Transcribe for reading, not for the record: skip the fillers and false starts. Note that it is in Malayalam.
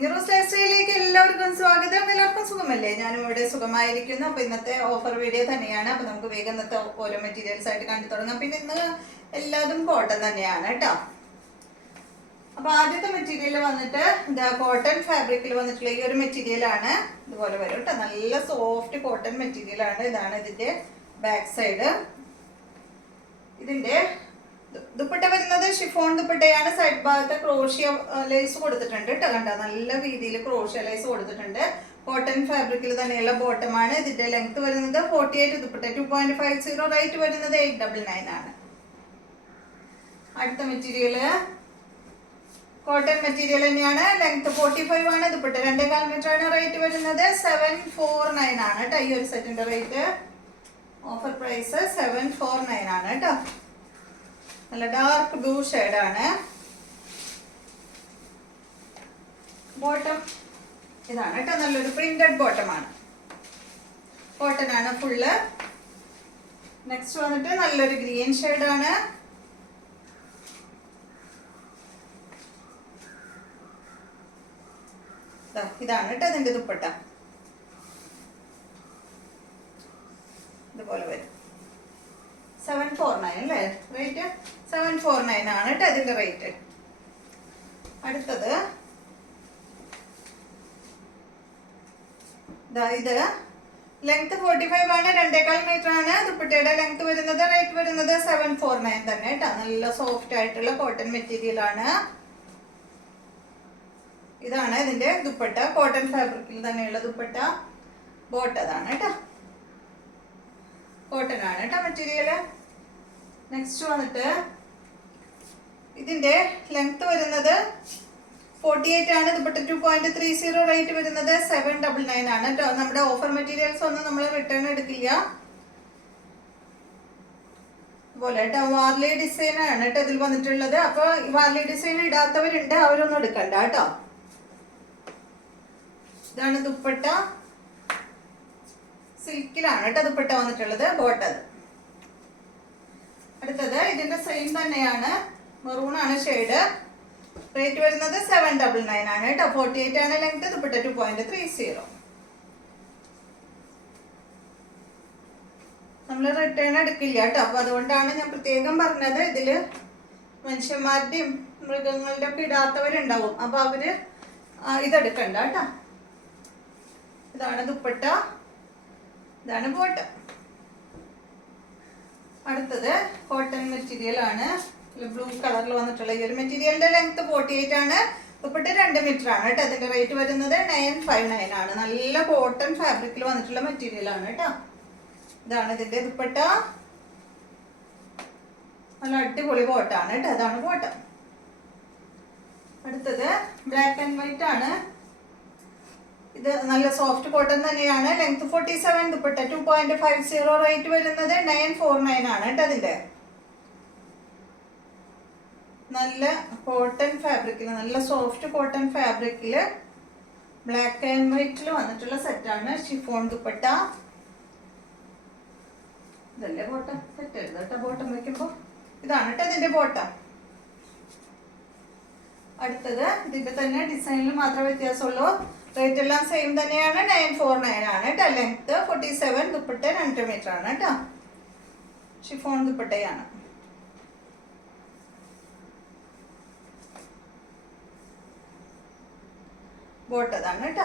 കുഞ്ഞുറോസ് ലൈഫ് സ്റ്റൈലിലേക്ക് എല്ലാവർക്കും സ്വാഗതം. എല്ലാവർക്കും സുഖമല്ലേ? ഞാനും ഇവിടെ സുഖമായിരിക്കുന്നു. അപ്പൊ ഇന്നത്തെ ഓഫർ വീഡിയോ തന്നെയാണ്. അപ്പൊ നമുക്ക് വേഗം ഇന്നത്തെ ഓരോ മെറ്റീരിയൽസ് ആയിട്ട് കണ്ടു തുടങ്ങാം. പിന്നെ ഇന്ന് എല്ലാതും കോട്ടൺ തന്നെയാണ് കേട്ടോ. അപ്പൊ ആദ്യത്തെ മെറ്റീരിയൽ വന്നിട്ട് കോട്ടൺ ഫാബ്രിക്കിൽ വന്നിട്ടുള്ള ഈ ഒരു മെറ്റീരിയൽ ആണ്. ഇതുപോലെ വരും കേട്ടോ. നല്ല സോഫ്റ്റ് കോട്ടൺ മെറ്റീരിയൽ ആണ്. ഇതാണ് ഇതിന്റെ ബാക്ക് സൈഡ്. ഇതിന്റെ ദുപ്പട്ട വരുന്നത് ഷിഫോൺ ദുപ്പട്ടയാണ്. സൈഡ് ഭാഗത്ത് ക്രോഷ്യ ലൈസ് കൊടുത്തിട്ടുണ്ട് കേട്ടോ. കണ്ട നല്ല രീതിയിൽ ക്രോഷ്യ ലൈസ് കൊടുത്തിട്ടുണ്ട്. കോട്ടൺ ഫാബ്രിക്കിൽ തന്നെയുള്ള ബോട്ടമാണ്. ഇതിന്റെ ലെങ്ത് വരുന്നത് 48. ദുപ്പട്ട 2.50. റേറ്റ് വരുന്നത് 899 ആണ്. അടുത്ത മെറ്റീരിയല് കോട്ടൺ മെറ്റീരിയൽ തന്നെയാണ്. ലെങ്ത് 45 ആണ്. ദുപ്പട്ട 2.25 മീറ്റർ ആണ്. റേറ്റ് വരുന്നത് 749 ആണ് കേട്ടോ. ഈ ഒരു സെറ്റിന്റെ റേറ്റ് ഓഫർ പ്രൈസ് 749 ആണ് കേട്ടോ. നല്ല ഡാർക്ക് ബ്ലൂ ഷെയ്ഡാണ്. ബോട്ടം ഇതാണ് കേട്ടോ. നല്ലൊരു പ്രിന്റഡ് ബോട്ടമാണ്. കോട്ടൺ ആണ് ഫുള്ള്. നെക്സ്റ്റ് വന്നിട്ട് നല്ലൊരു ഗ്രീൻ ഷെയ്ഡാണ്. ഇതാണ് കേട്ടോ ഇതിന്റെ ദുപ്പട്ട. ഇതുപോലെ വരും. 749 അല്ലേ റേറ്റ്? 749 ആണ് കേട്ടോ ഇതിന്റെ റേറ്റ്. അടുത്തത് ഇത് ലെങ്ത് 45 ആണ്. 2.25 മീറ്റർ ആണ്. ദുപ്പട്ടയുടെ ലെങ്ത് വരുന്നത്. റേറ്റ് വരുന്നത് 749 തന്നെ കേട്ടോ. നല്ല സോഫ്റ്റ് ആയിട്ടുള്ള കോട്ടൺ മെറ്റീരിയൽ ആണ്. ഇതാണ് ഇതിന്റെ ദുപ്പട്ട. കോട്ടൺ ഫാബ്രിക്കിൽ തന്നെയുള്ള ദുപ്പട്ട. ബോട്ടതാണ് കേട്ടോ. കോട്ടൺ ആണ് കേട്ടോ മെറ്റീരിയല്. നെക്സ്റ്റ് വന്നിട്ട് ഇതിന്റെ ലെങ്ത് വരുന്നത് 48 ആണ്. ദുപ്പട്ട 2.30. റേറ്റ് വരുന്നത് 799 ആണ് കേട്ടോ. നമ്മുടെ ഓഫർ മെറ്റീരിയൽസ് ഒന്നും നമ്മൾ റിട്ടേൺ എടുക്കില്ല. അതുപോലെ കേട്ടോ വാർലി ഡിസൈൻ ആണ് കേട്ടോ ഇതിൽ വന്നിട്ടുള്ളത്. അപ്പൊ വാർലി ഡിസൈൻ ഇടാത്തവരുണ്ട്, അവരൊന്നും എടുക്കണ്ട കേട്ടോ. ഇതാണ് ദുപ്പട്ട. സിൽക്കിലാണ് കേട്ടോ ദുപ്പട്ട വന്നിട്ടുള്ളത്. ബോട്ടത്. അടുത്തത് ഇതിന്റെ സെയിം തന്നെയാണ്. മെറൂൺ ആണ് ഷെയ്ഡ്. റേറ്റ് വരുന്നത് 799 ആണ് കേട്ടോ. 48 ആണ് ലെങ്ത്. ദുപ്പട്ട 2.30. നമ്മൾ റിട്ടേൺ എടുക്കില്ല കേട്ടോ. അപ്പൊ അതുകൊണ്ടാണ് ഞാൻ പ്രത്യേകം പറഞ്ഞത്. ഇതില് മനുഷ്യന്മാരുടെയും മൃഗങ്ങളുടെ ഒക്കെ ഇടാത്തവരുണ്ടാവും. അപ്പൊ അവര് ഇതെടുക്കണ്ട കേട്ടോ. ഇതാണ് ദുപ്പട്ട. ഇതാണ് ബോട്ടം. അടുത്തത് കോട്ടൺ മെറ്റീരിയൽ ആണ്. ബ്ലൂ കളറിൽ വന്നിട്ടുള്ള ഈ ഒരു മെറ്റീരിയലിന്റെ ലെങ്ത് 48 ആണ്. ദുപ്പട്ട 2 മീറ്റർ ആണ് കേട്ടോ. അതിന്റെ റേറ്റ് വരുന്നത് 959 ആണ്. നല്ല കോട്ടൺ ഫാബ്രിക്കിൽ വന്നിട്ടുള്ള മെറ്റീരിയൽ ആണ് കേട്ടോ. ഇതാണ് ഇതിന്റെ ദുപ്പട്ട. നല്ല അടിപൊളി ബോട്ടാണ് കേട്ടോ. അതാണ് ബോട്ടം. അടുത്തത് ബ്ലാക്ക് ആൻഡ് വൈറ്റ് ആണ്. ഇത് നല്ല സോഫ്റ്റ് കോട്ടൺ തന്നെയാണ്. ലെങ്ത് 47. ദുപ്പട്ട 2.50. റേറ്റ് വരുന്നത് 949 ആണ് കേട്ടോ. അതിന്റെ നല്ല കോട്ടൺ ഫാബ്രിക്കില്, നല്ല സോഫ്റ്റ് കോട്ടൺ ഫാബ്രിക്കില് ബ്ലാക്ക് ആൻഡ് വൈറ്റിൽ വന്നിട്ടുള്ള സെറ്റാണ്. ഷിഫോൺ ദുപ്പട്ട. ഇതല്ലേ ബോട്ടം? സെറ്റ് കേട്ടോ ബോട്ടം വയ്ക്കുമ്പോ. ഇതാണ് കേട്ടോ ഇതിന്റെ ബോട്ടം. അടുത്തത് ഇതിന്റെ തന്നെ ഡിസൈനിൽ മാത്രമേ വ്യത്യാസമുള്ളൂ. റേറ്റ് എല്ലാം സെയിം തന്നെയാണ്. 949 ആണ് കേട്ടോ. ലെങ്ത് 47. ദുപ്പട്ട 2 മീറ്റർ ആണ് കേട്ടോ. ഷിഫോൺ ദുപ്പട്ടയാണ്. ബോട്ടതാണ് കേട്ടോ.